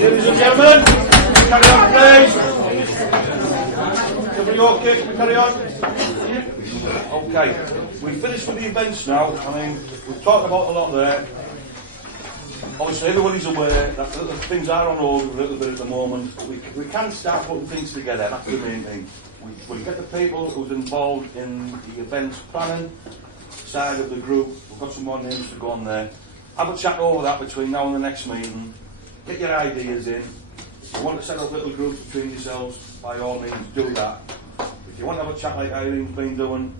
Ladies and gentlemen, carry on please. Everybody okay? Can we carry on? Okay, we've finished with the events now. I mean, we've talked about a lot there. Obviously everybody's aware that things are on hold a little bit at the moment, but we can start putting things together. That's the main thing. We get the people who's involved in the events planning side of the group. We've got some more names to go on there. Have a chat over that between now and the next meeting. Get your ideas in. If you want to set up little groups between yourselves, by all means do that. If you want to have a chat like Irene's been doing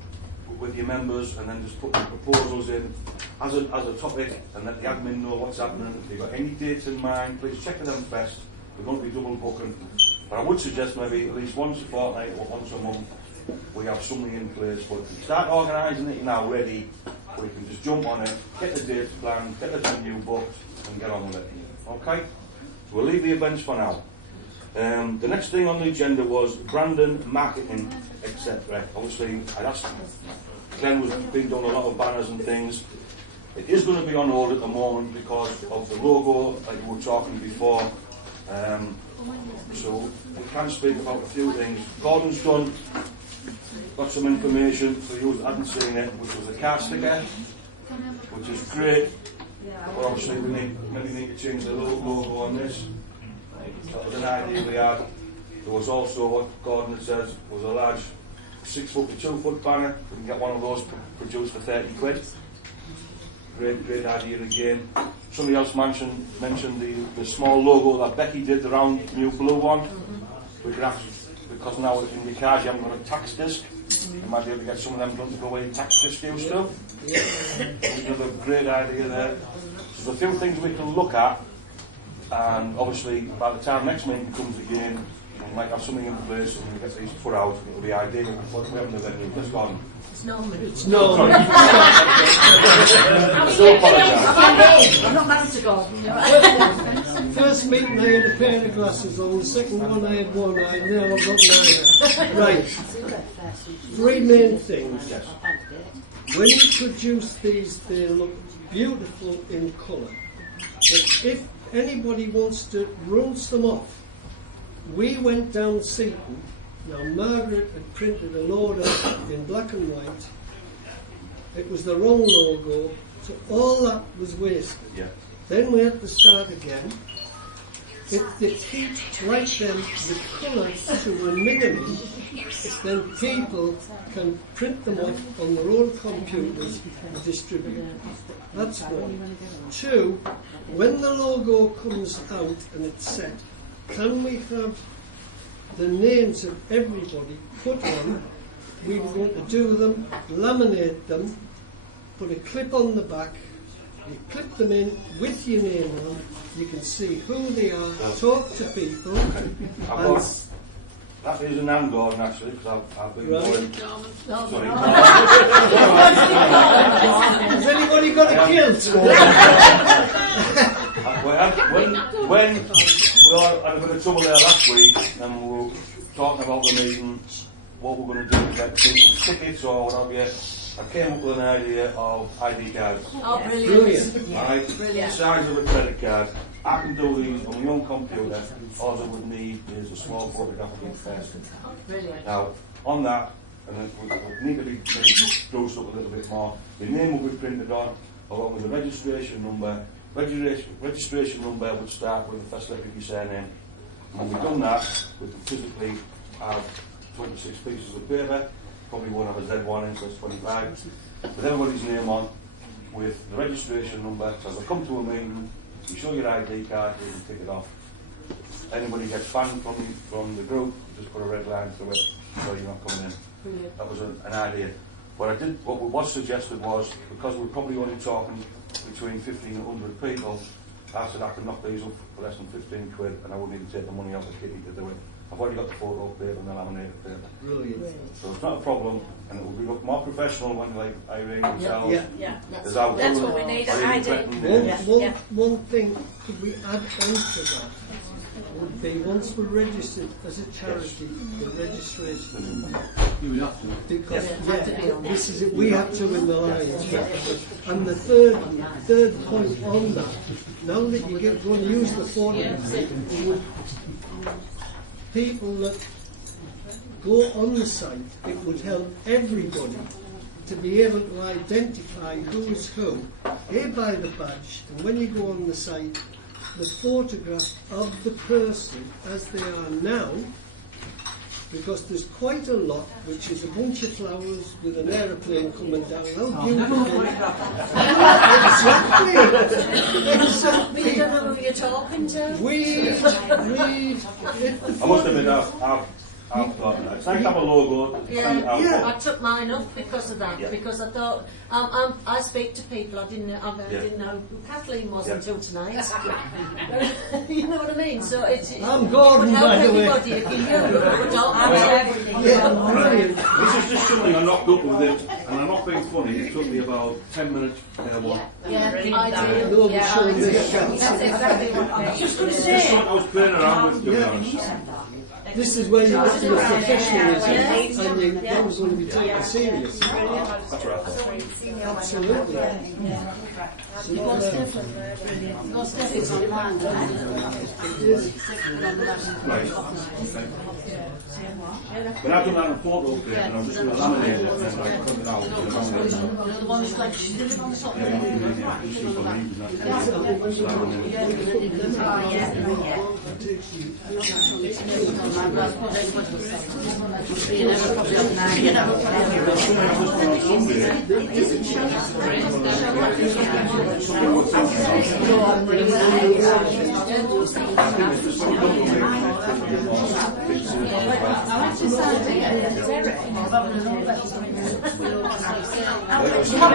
with your members, and then just put the proposals in as a topic, and let the admin know what's happening. If you've got any dates in mind, please check them first. We're going to be double booking. But I would suggest maybe at least once a fortnight or once a month we have something in place. But start organising it now ready, we can just jump on it, get the dates planned, get the venue booked, and get on with it. Okay? So we'll leave the events for now. The next thing on the agenda was branding, marketing, etc. Obviously, I'd asked Glenn was been doing a lot of banners and things. It is going to be on hold at the moment because of the logo, like we were talking before. So we can speak about a few things. Gordon's got some information for you that hadn't seen it, which was a car sticker, which is great. But obviously we maybe need to change the logo on this. That was an idea we had. There was also what Gordon had said was a large 6 foot to 2 foot banner. We can get one of those produced for 30 quid. Great idea again. Somebody else mentioned the small logo that Becky did, the round new blue one. We could have, because now in your cars you haven't got a tax disc. You might be able to get some of them done to go away in tax disc use too. Another great idea there. So there's a few things we can look at, and obviously by the time next meeting comes again, we might have something in place and we'll get these put out. It'll be ideal for what we have in the venue. Just gone. It's normal. It's normal. I'm not married to go. First meeting I had a pair of glasses on, the second one I had one eye, now I've got neither. Right. 3 main things. When you produce these, they look beautiful in colour. But if anybody wants to rinse them off, we went down Seaton. Now Margaret had printed an order in black and white. It was the wrong logo, so all that was wasted. Yeah. Then we had to start again. If the heat like them, the colour to a minimum, then people can print them off on their own computers and distribute. That's one. 2, when the logo comes out and it's set, can we have the names of everybody put on? We were going to do them, laminate them, put a clip on the back, you clip them in with your name on, you can see who they are, talk to people. That is an hand Gordon actually, because I've been going. Sorry. Has anybody got a kilt? When we had a bit of trouble there last week, and we were talking about the meeting, what we're going to do to get people tickets or what have you, I came up with an idea of ID cards. Oh, brilliant. Right? Brilliant. Size of a credit card. I can do these on my own computer. All I would need is a small photograph of each person. Brilliant. Now, on that, and it would need to be maybe spruced up a little bit more, the name will be printed on, along with the registration number. Registration number would start with the first letter of your surname. And when we've done that, we can physically have 26 pieces of paper. probably won't have a Z1 in, so it's 25, with everybody's name on, with the registration number, so they'll come to a meeting, you show your ID card, you can tick it off. Anybody gets banned from the group, just put a red line through it, so you're not coming in. Brilliant. That was an idea. What was suggested was, because we're probably only talking between 15 and 100 people, I said I could knock these up for less than 15 quid and I wouldn't even take the money off the kitty to do it. I've already got the photo paper and the laminated paper. Brilliant. So it's not a problem, and it will be look more professional when like Irene themselves. Yeah. There's our That's colour, what we need, or even ID. threatened One, names. one thing could we add on to that would be, once we're registered as a charity, the registration. You would have to. Because have to be on this is it, we have to in the lines. And the third point on that, now that you get going to use the photograph, people that go on the site, it would help everybody to be able to identify who is who, by the badge, and when you go on the site, the photograph of the person as they are now, because there's quite a lot which is a bunch of flowers with an aeroplane coming down. How beautiful! Exactly. But you don't know who you're talking to. We. I must admit, I've thought that. It's nice to have a logo. Yeah, I took mine off because of that. Yeah. Because I thought I speak to people. I didn't know who Kathleen was until tonight. You know what I mean? So I'm Gordon, help by the way. everybody if you knew. Don't everything. Yeah, brilliant. This is just something I knocked up with it, and I'm not being funny. It took me about 10 minutes to get one. I do. No, we're showing this. That's exactly what I was just going to Just say. something I was playing around with, to be honest. This is where you get to the professionalism, and you're not going to be taken serious. That's what I thought. Absolutely. It's online. It is. Right. But I've done that on photo plate, and I'm just going to laminate it and like put it out. The ones like she live on the top.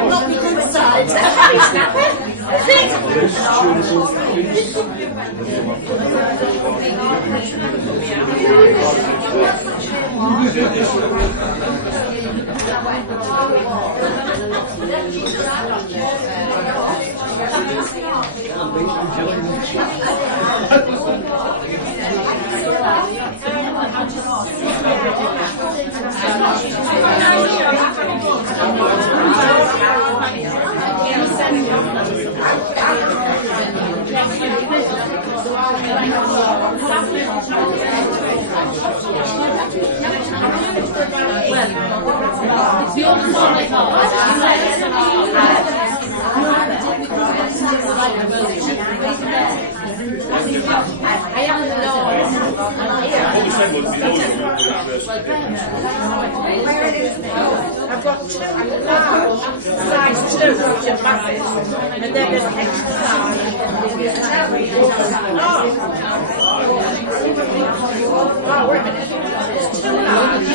Not the good side. I've got two large, size 2, which are massive, and then there's extra large. Oh, wait a minute. There's 2 large,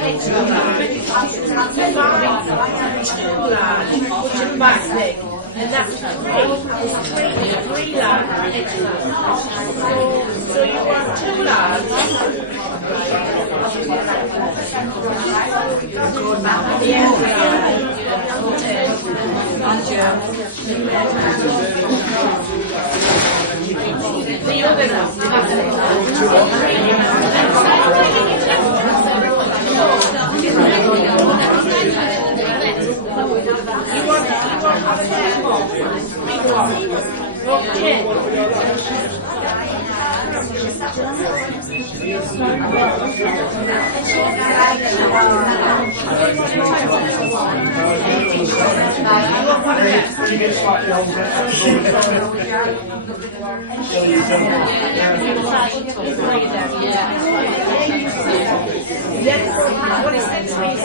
extra large, 2 large, which are massive. And that's 3 large, extra large. So you want 2 large. The other What he said to me, he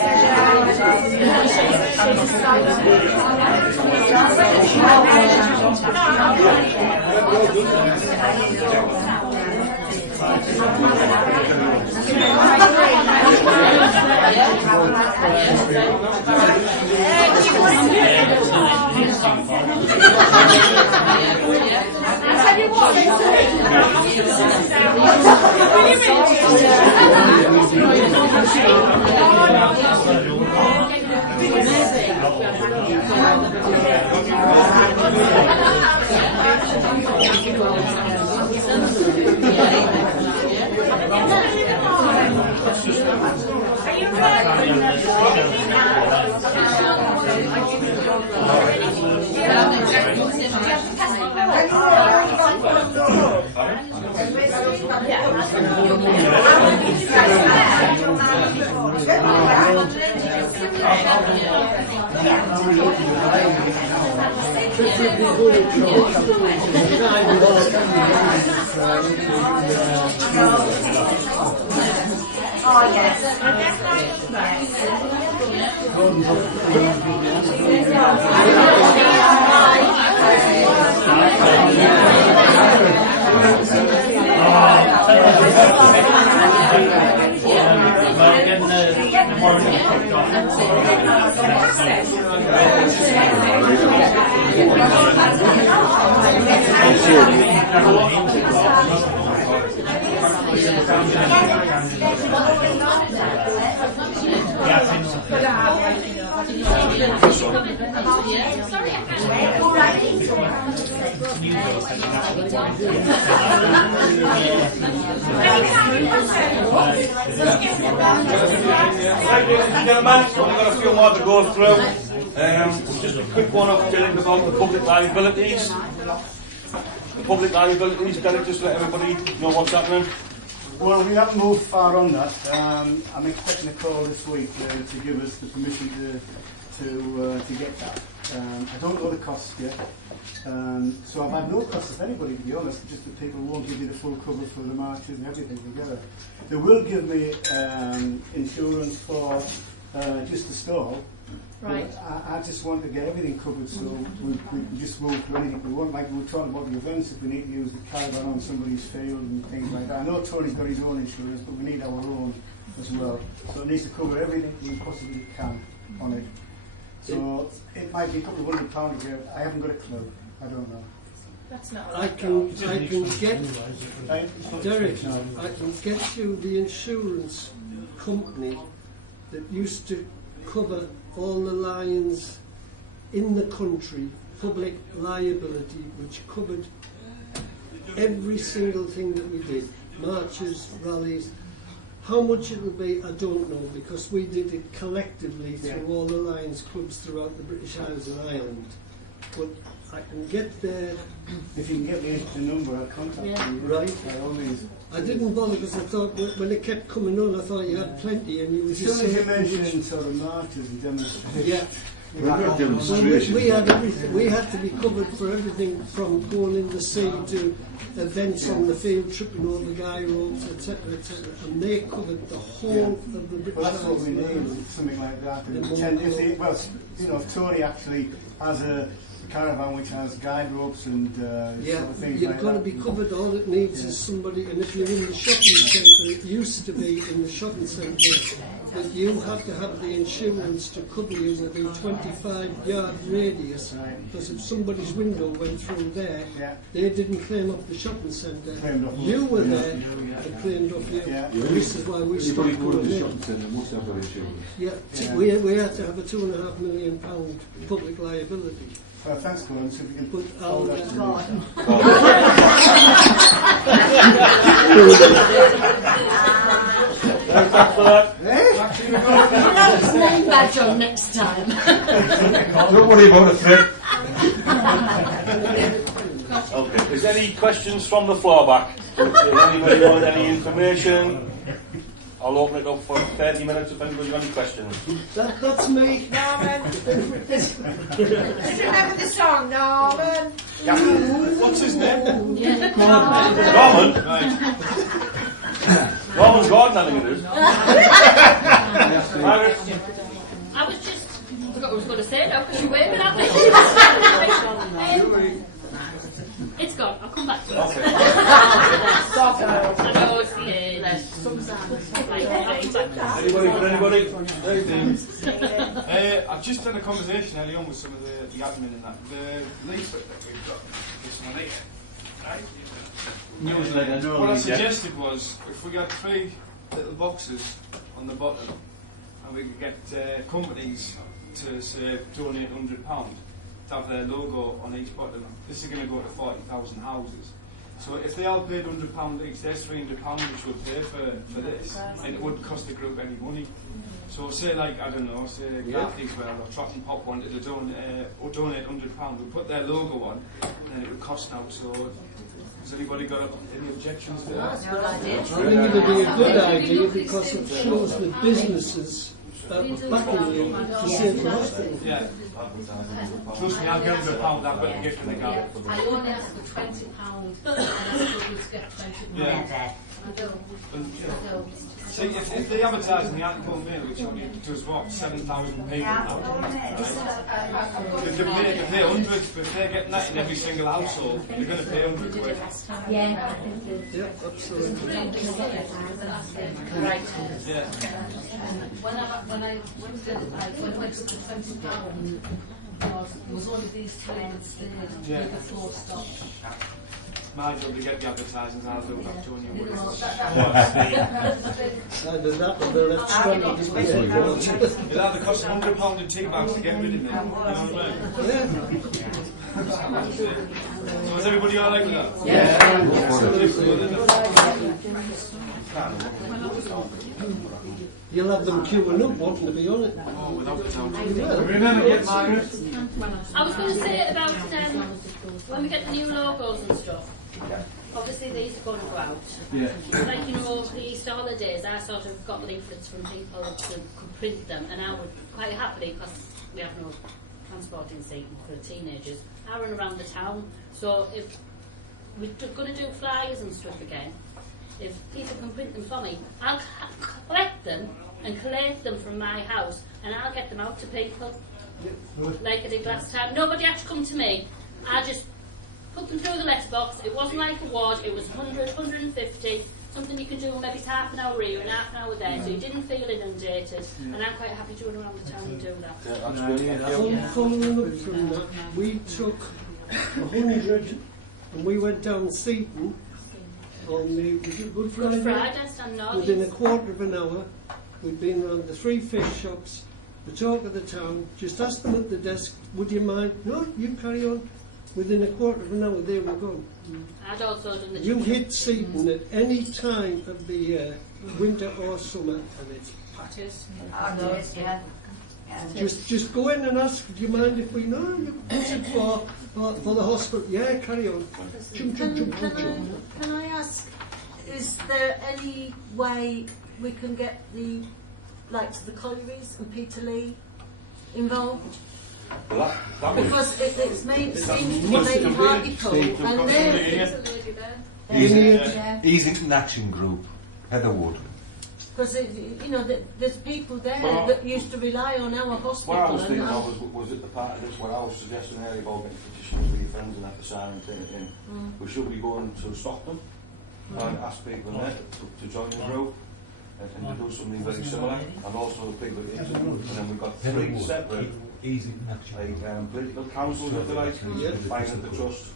Gentlemen, we've got a few more to go through. Just a quick one up dealing about the public liabilities. The public liabilities, can I just let everybody know what's happening? Well, we haven't moved far on that. I'm expecting a call this week to give us the permission to get that. I don't know the cost yet. So I've had no cost of anybody, to be honest, just that people won't give you the full cover for the marches and everything together. They will give me insurance for just the stall. Right. I just want to get everything covered, so we can just move to anything we want. Like we were talking about the events, if we need to use the caravan on somebody's field and things like that. I know Tony's got his own insurance, but we need our own as well. So it needs to cover everything we possibly can on it. So it might be a couple of £100 a year. I haven't got a clue. I don't know. That's not I can get Derek. I can get you the insurance company that used to cover all the lions in the country, public liability, which covered every single thing that we did, marches, rallies. How much it will be, I don't know, because we did it collectively through all the Lions clubs throughout the British Isles and Ireland. But I can get there. If you can get me the number, I'll contact you. Right. By all means. I didn't bother because I thought when it kept coming on, I thought you had plenty, and you were As just soon as you saying mention sort of marches and demonstrations. yeah. Well, we had everything. We had to be covered for everything from going in the sea to events on the field, tripping over guy ropes, etc., etc. And they covered the whole of the British Well, that's what Isles we and need, Ireland. something like that. And And if they, well, you know, if Tony actually has a caravan which has guide ropes and Yeah, sort of things you've like got to that. be covered. All it needs is somebody, and if you're in the shopping centre, it used to be in the shopping centre that you have to have the insurance to cover you within 25-yard radius. Because if somebody's window went through there, they didn't claim up the shopping centre. You were there, they claimed up you. Yeah. This is why we stopped going in. Yeah, we had to have a £2.5 million public liability. Well, thanks, Gordon. So if you can But hold that to me. Thanks for that. Name badge on next time. Don't worry about a threat. Okay. Is there any questions from the floor back? Does anybody want any information? I'll open it up for 30 minutes if anybody's got any questions. That's me. Norman. Just remember the song, Norman. What's his name? Norman? Right. Norman's Gordon, I think it is. Margaret? I was just, I forgot what I was going to say now because you're waving at me. It's gone, I'll come back to it. Okay. I know it's Anybody for anybody? I've just had a conversation early on with some of the admin and that. The leaflet that we've got this one here, right? Newsletter, no. What I suggested was if we got 3 little boxes on the bottom and we could get companies to say donate £100 to have their logo on each bottom. This is going to go to 40,000 houses. So if they all paid £100 each, there's £300 which would pay for this, and it wouldn't cost the group any money. So say like, I don't know, say Garthieswell or Trotton Pop wanted to donate £100, we put their logo on, and it would cost now. So has anybody got any objections to that? That's a good idea. I think it would be a good idea because it shows the businesses backing you to save the hospital. Yeah. Trust me, I'll get £100, I've got the gift in the car. I only asked for £20 and I struggled to get £20. Yeah. I don't. See, if they advertise in the article mail, which only does what, 7,000 people now, if they pay hundreds, but if they're getting that in every single household, they're going to pay £100. Yeah. Yeah, absolutely. Right. Yeah. When I went to the £20 was only these 2 that stayed Yeah. with the 4 stopped. My job to get the advertising, I'll do that, Tony. Either that or they'll have stranded in the airport. It'll either cost £100 in tea bags to get rid of me, you know what I mean? So is everybody alright with that? You'll have them queuing up wanting to be on it. Oh, without the doubt. Remember, yes, Margaret? I was going to say about when we get the new logos and stuff. Obviously these are going to go out. Yeah. Like, you know, over the Easter holidays, I sort of got leaflets from people that could print them, and I would quite happily, because we have no transporting seat for teenagers, I run around the town. So if we're going to do flyers and stuff again, if people can print them for me, I'll collect them and collate them from my house, and I'll get them out to people. Like I did last time. Nobody had to come to me. I just put them through the letterbox. It wasn't like a ward, it was 100, 150, something you can do maybe half an hour here and half an hour there, so you didn't feel inundated, and I'm quite happy to run around the town and do that. Yeah, that's good. Thank you. Following up from that, we took 100 and we went down Seaton on the Good Friday. Good Friday, stand Within a north. quarter of an hour, we'd been around the 3 fish shops, the talk of the town, just asked them at the desk, would you mind? No, you carry on. Within a quarter of an hour, they were gone. I'd also done the You hit Seaton at any time of the year, winter or summer, and it's packed. Just go in and ask, do you mind if we know you put it for the hospital? Yeah, carry on. Chum, chum, chum, chum, chum. Can I ask, is there any way we can get the likes of the Collieries and Peter Lee involved? Well, that was, Because it's made, seems to be Lady Hartlepool, and they're, He's in Action Group, Heatherwood. because you know there's people there Well, that used to rely on our what I hospital. was thinking and of was at the part of this what I was suggesting earlier about getting petitions with your friends and that to sign and thing. We should be going to Stockton and ask people there to join the group and to do something very similar, and also the people at Ipswich. And then we've got 3 separate political councils, if you like, fighting the trust.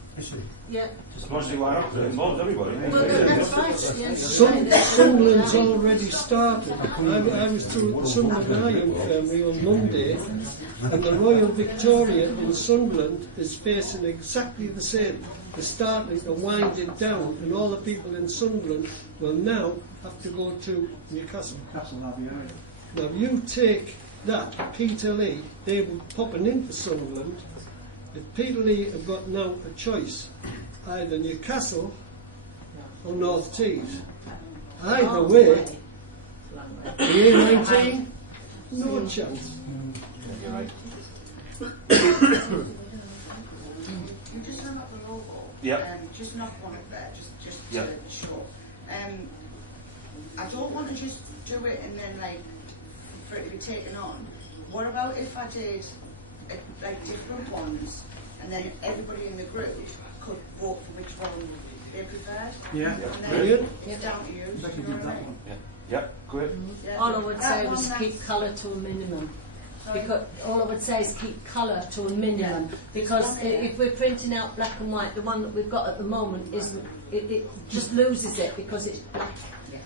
yeah, Honestly, why not? It involves everybody. well, that's right. Yes. Sunderland's already started. I was through Sunderland Iron Infirmary on Monday, and the Royal Victoria in Sunderland is facing exactly the same. They're starting to wind it down, and all the people in Sunderland will now have to go to Newcastle. Now you take that, Peter Lee, they were popping into Sunderland. If Peter Lee have got now a choice, either Newcastle or North Tees. Either way, A19, no chance. You're right. You just hung up the logo. Yep. Just knock one up there, just Yep. to show. I don't want to just do it and then like for it to be taken on. What about if I did like different ones and then everybody in the group could vote for which one they preferred? Yeah. And then Brilliant. it's down to you. I could you do know what I that mean? one. Yep, great. Yeah. All I would say That was one, keep that's- colour to a minimum. Sorry? Because all I would say is keep colour to a minimum. Yeah. Because This one here. if we're printing out black and white, the one that we've got at the moment isn't. It just loses it because it's black.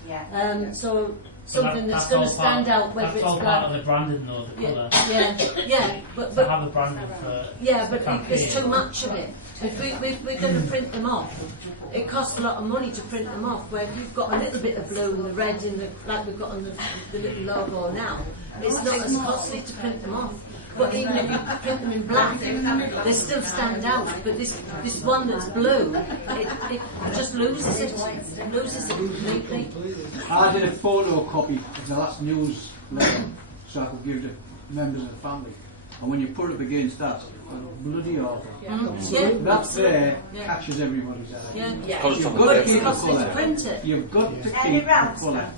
Yeah. So something that's going to stand out, whether That's it's all black. part of the branding though, the colour. Yeah, To but have the branding for yeah, but the campaign. there's too much of it. If we're going to print them off, it costs a lot of money to print them off. Where you've got a little bit of blue and the red in the like we've got on the little logo now, it's not as costly to print them off. But even if you print them in black, they still stand out. But this one that's blue, it just loses it. Loses it completely. I did a photocopy of the last news letter so I could give the members of the family. And when you put it up against that, bloody awful. Yeah, That there Yeah. catches everybody's eye. yeah. Colours You've from got the to It's keep the costly to colour. print it. You've got to Any keep the rounds, colour.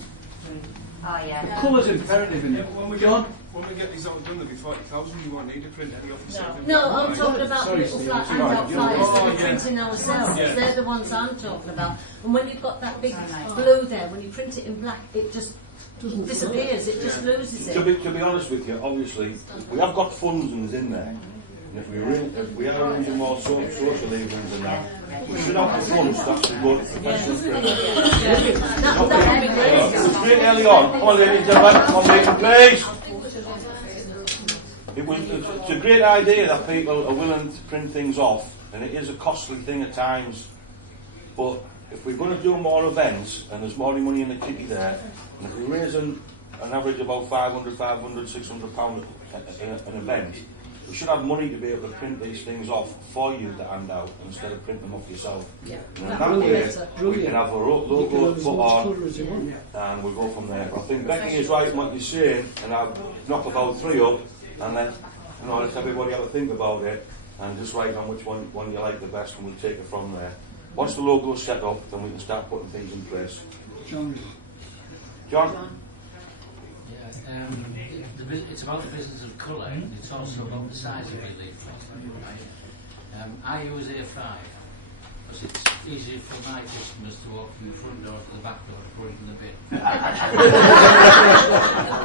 Oh The yeah. colour's imperative in Yeah, it. when we John? get these all done, there'll be 40,000. You won't need to print any off the second. No, I'm talking about Sorry, little Steve, flat it's handout right. flyers that Oh, we're yeah. printing ourselves. Yeah. They're the ones I'm talking about. And when you've got that big blue there, when you print it in black, it just Doesn't disappears. It just loses To it. be honest with you, obviously, we have got funds in there. And if we are using more social evenings than that, we should have the funds to actually go to professional print. That would be great. It was great early on. Come on, ladies and gentlemen, come on, meeting, please. It's a great idea that people are willing to print things off, and it is a costly thing at times. But if we're going to do more events, and there's more money in the kitty there, and if we're raising an average of about 500, 600 pounds an event, we should have money to be able to print these things off for you to hand out instead of printing them off yourself. Yeah. And in that way, we can have a You can logo have as put much on, colour as you want. and we'll go from there. I think Becky is right in what you're saying, and I'll knock about 3 up, and then let everybody have a think about it, and just write on which one you like the best, and we'll take it from there. Once the logo's set up, then we can start putting things in place. John? John? It's about the business of colour, and it's also about the size of your leaflet. Right? I use A5 because it's easier for my customers to walk from the front door to the back door to put it in the bin.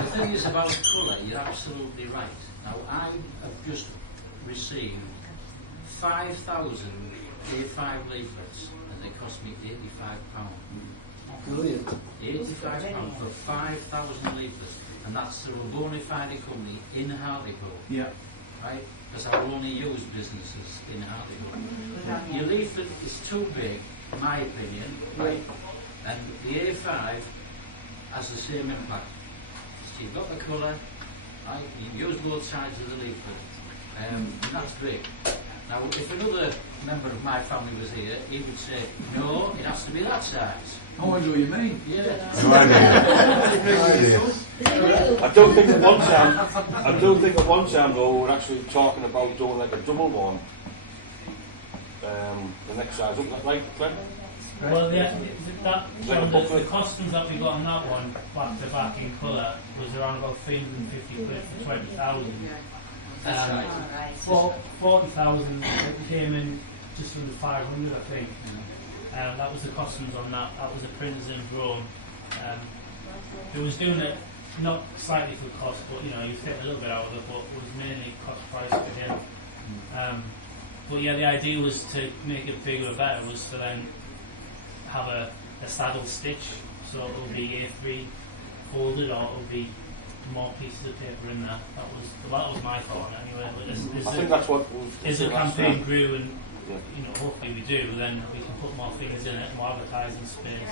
The thing is about colour, you're absolutely right. Now, I have just received 5,000 A5 leaflets, and they cost me £85. Brilliant. £85 for 5,000 leaflets, and that's through a bona fide company in Hartlepool, Yeah. right? Because I will only use businesses in Hartlepool. Your leaflet is too big, in my opinion, right? And the A5 has the same impact. So you've got the colour, right? You can use both sides of the leaflet, and that's big. Now, if another member of my family was here, he would say, no, it has to be that size. I wonder what you mean. Yeah. I don't think at one time though we're actually talking about doing like a double one. The next size up, that right, Clint? Well, the booklet. costumes that we got on that one, back to back in colour, was around about 350 quid for 20,000. That's right. For 40,000, it came in just under 500, I think. That was the costumes on that. That was the printers in Rome. It was doing it not slightly for cost, but you get a little bit out of it, but it was mainly cost price for him. But yeah, the idea was to make it bigger or better, was to then have a saddle stitch, so it will be A3 folded, or it will be more pieces of paper in there. That was my thought anyway. But I think that's what as the campaign grew, and yeah. hopefully we do, then we can put more things in it, more advertising space.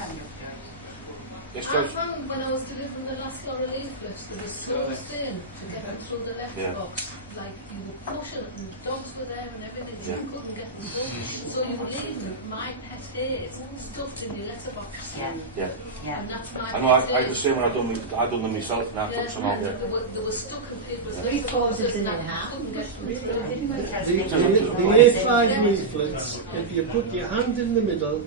Yes, I Coach? found when I was delivering the last lot of leaflets, they were so thin to get them through the Yeah. letterbox. like you were pushing and the dogs were there and everything, so you couldn't get them done. So you were leaving my pet days stuffed in the letterbox. Yeah. And that's my I know, pet I did the days. same when I done them myself and I took some out there. They were stuck in people's Three quarters letterboxes in and it, I huh? couldn't get them through. The A5 leaflets, if you put your hand in the middle,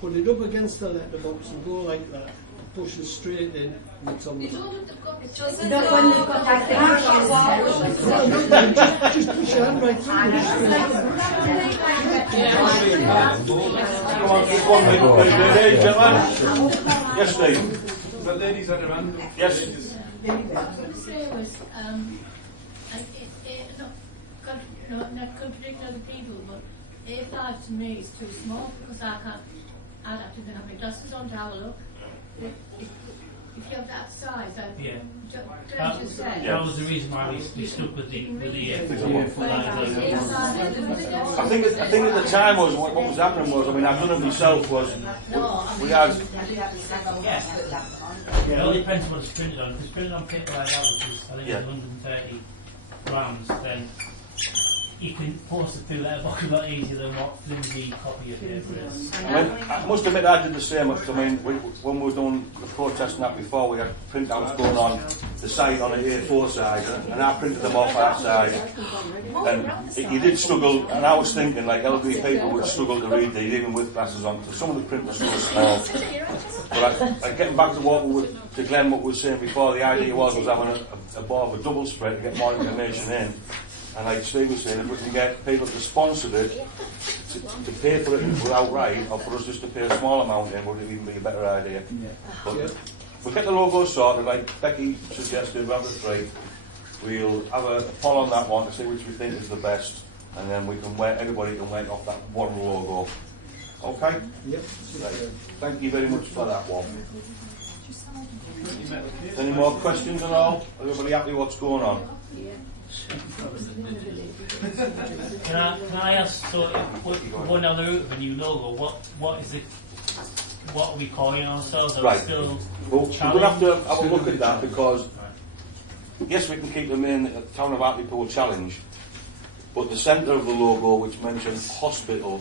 put it up against the letterbox and go like that, push it straight in, and it's on the You don't have to go Not when you've got that thing. Just push your hand right through Come on, just 1 minute, ladies, gentlemen. Yes, Steve. But ladies had a random. Yes. What I was going to say was, not contradicting other people, but A5 to me is too small because I'd have to have my glasses on to have a look. If you have that size, Yeah. don't you say? That was the reason why we stuck with the full line. I think at the time was what was happening was, I mean, I've done it myself, was we had, It all depends what it's printed on. If it's printed on paper like that, which is I think it's 130 grams, then you can post it through letterbox a lot easier than what flimsy copy of paper is. I must admit I did the same. I mean, when we were doing the protest and that before, we had printouts going on the side on an A4 size, and I printed them off that size. And you did struggle, and I was thinking like elderly people would struggle to read these even with glasses on, because some of the printers were small. But getting back to to Glenn, what we were saying before, the idea was having a bar of a double spread to get more information in. And like Steve was saying, if we can get people to sponsor it, to pay for it outright, or for us just to pay a small amount in, would even be a better idea. But we'll get the logo sorted, like Becky suggested, around the 3. We'll have a poll on that one to see which we think is the best, and then everybody can work off that one logo. Okay? Yep. Right. Thank you very much for that one. Any more questions at all? Everybody happy what's going on? Can I ask, so if we're going down the route of a new logo, what is it, what are we calling ourselves? Are we still we're going to have to have a look at that, because yes, we can keep the main Town of Hartlepool challenge, but the centre of the logo, which mentions hospital,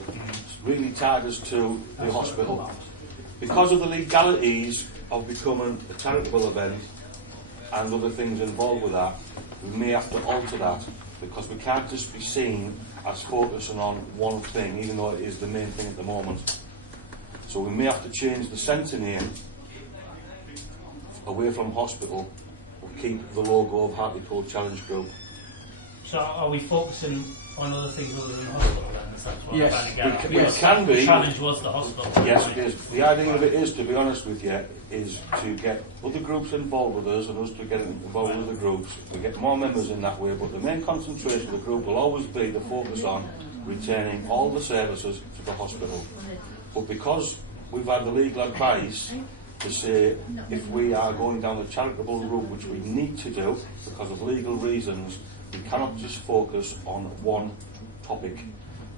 really tied us to the hospital. Because of the legalities of becoming a charitable event and other things involved with that, we may have to alter that, because we can't just be seen as focusing on one thing, even though it is the main thing at the moment. So we may have to change the centre name away from hospital, but keep the logo of Hartlepool Challenge Group. So are we focusing on other things other than hospital then? That's what I'm trying to get at. We can be. The challenge was the hospital. Yes, because the idea of it is, to be honest with you, is to get other groups involved with us and us to get involved with other groups. We get more members in that way, but the main concentration of the group will always be the focus on returning all the services to the hospital. But because we've had the legal advice to say if we are going down the charitable route, which we need to do because of legal reasons, we cannot just focus on one topic.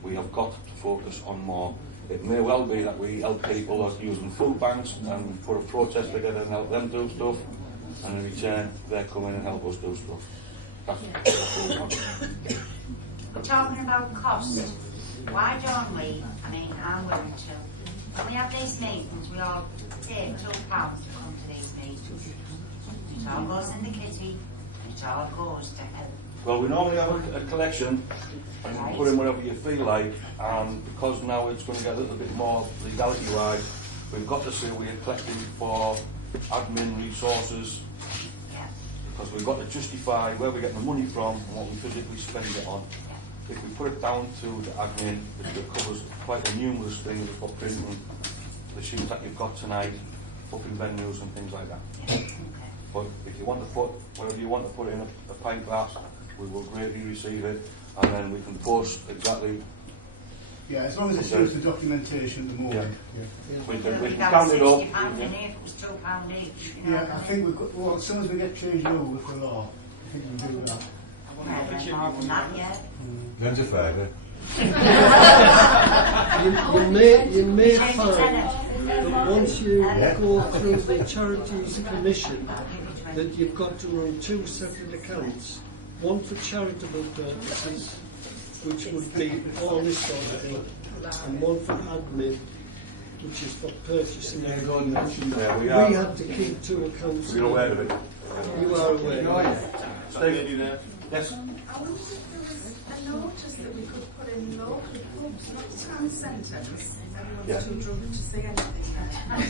We have got to focus on more. It may well be that we help people like using food banks and put a protest together and help them do stuff, and in return they come in and help us do stuff. That's what we want. Talking about cost, why don't we, I mean, I'm willing to, when we have these meetings, we all pay £2 to come to these meetings. It all goes in the kitty, and it all goes to help. Well, we normally have a collection and put in whatever you feel like, and because now it's going to get a little bit more legality-wise, we've got to say we are collecting for admin resources, because we've got to justify where we're getting the money from and what we physically spend it on. If we put it down to the admin, it covers quite a numerous things for printing, the sheets that you've got tonight, booking venues and things like that. But if you want to put whatever you want to put in a pint glass, we will greatly receive it, and then we can post exactly. Yeah, as long as it shows the documentation at the moment. Yeah. We can count it up. £2 each. Yeah, I think we've got, well, as soon as we get changed over with the law, I think we can do that. More than that yet. Then to favour. You may find that once you go through the Charities Commission that you've got to run 2 separate accounts one for charitable purposes, which would be all this sort of thing, and one for admin, which is for purchasing and running. Yeah, we We are. had to keep two accounts. We're aware of it. You are aware. Steve? Yes? I wonder if there was a notice that we could put in local pubs, not town centres. Everyone's Yeah. too drunk to see anything there.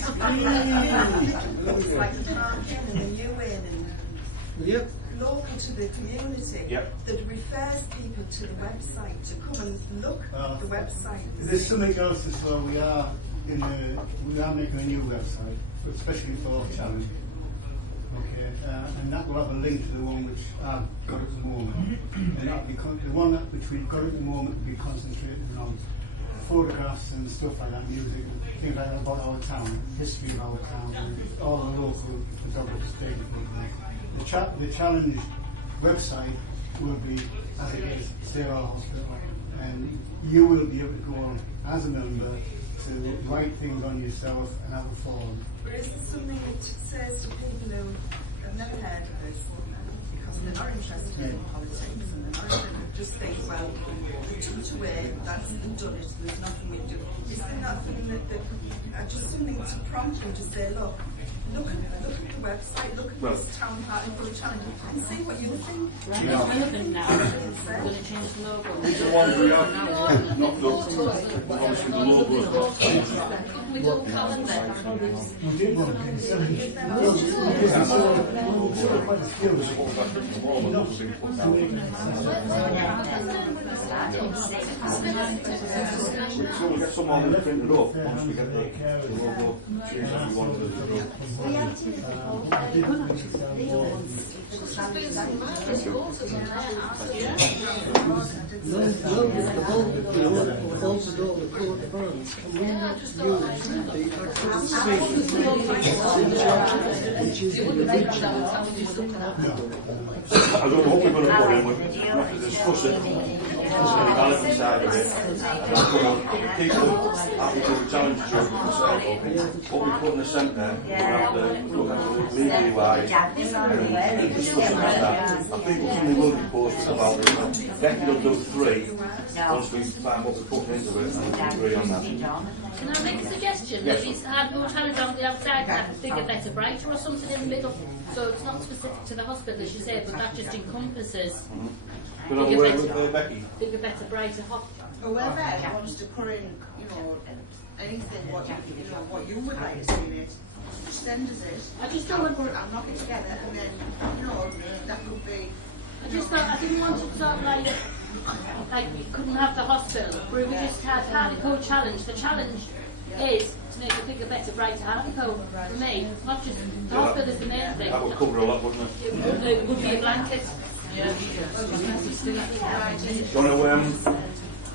It's like the Park Inn and the New Inn and Yep. local to the community. Yep. That refers people to the website to come and look at the website. There's something else as well. We are making a new website, especially for challenge. Okay, and that will have a link to the one which I've got at the moment. And that'll be the one which we've got at the moment will be concentrated on photographs and stuff like that, music, things like that about our town, history of our town, and all the local photographers taking photographs. The challenge website will be as it is, Sarah Hospital, and you will be able to go on as a member to write things on yourself and have a forum. Or is there something that says to people who have never heard of this because they're not interested in politics and they're not interested, just think, well, we took it away, that's done it, there's nothing we do. Is there nothing that just something to prompt them to say, look at the website, look at this town party for a challenge and see what you think. Relevant now. We're going to change the logo. These are ones we have knocked up. Obviously the logo has got changed. We do a calendar. We did one in 70. So we'll get someone to print it up once we get the logo changed as we want it to do. Bolted all the court of arms. Can we not use the actual seat, which is the original? I don't know what we're going to put in. We're going to have to discuss it. There's the legality side of it. And I'm going to keep the challenge job and say, what we put in the centre, we're going to have to look at it legally wise and discuss it like that. I think something will be posted about it. Becky will do 3 once we find what we're putting into it and we agree on that. Can I make a suggestion? Yes. Maybe it's hard more challenge on the outside, like a bigger, better, brighter or something in the middle. So it's not specific to the hospital, as you said, but that just encompasses But I'm aware with Becky. bigger, better, brighter hospital. Whoever wants to put in, anything what you would like to see in it, just send us it. I just don't want. I'll knock it together, and then that could be. I just thought I didn't want it sort of like you couldn't have the hospital, where we just had Hartlepool challenge. The challenge is to make a bigger, better, brighter Hartlepool for me. Not just the hospital is the main thing. That would cover a lot, wouldn't it? It would be a blanket. Do you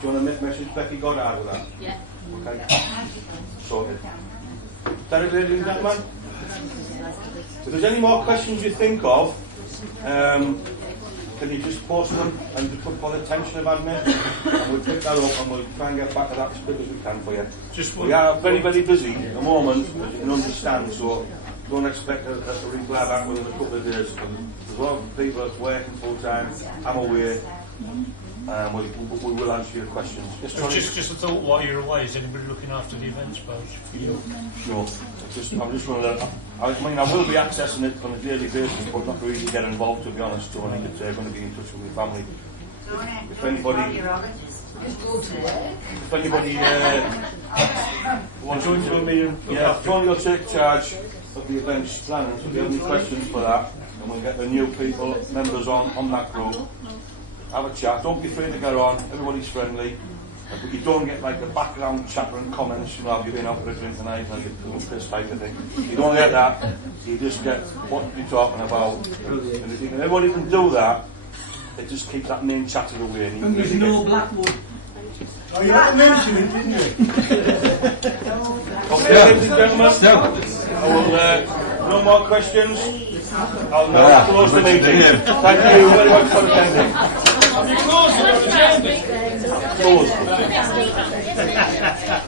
want to message Becky Goddard with that? Yeah. Okay. Sorted. Derek, ladies and gentlemen, if there's any more questions you think of, can you just post them and just put for the attention of admin, and we'll pick that up and we'll try and get back to that as quick as we can for you. We are very, very busy at the moment, as you can understand, so don't expect a reply back within a couple of days. There's a lot of people that's working full time. I'm aware. We will answer your questions. Just a thought while you're away, is anybody looking after the events page? Sure. I'm just going to. I will be accessing it on a daily basis, but not really get involved, to be honest. So I think it's going to be in touch with my family. If anybody wants to join me, Tony will take charge of the events planning. So if you have any questions for that, and we'll get the new people, members on that group. Have a chat. Don't be afraid to get on. Everybody's friendly. But you don't get like the background chatter and comments, have you been out for a drink tonight and you're pissed type of thing. You don't get that. You just get what you're talking about. And if everybody can do that, it just keeps that main chatter away. And there's no Blackwood. Oh, you had to mention it, didn't you? Okay, ladies and gentlemen. No more questions. I'll now close the meeting. Thank you very much for attending.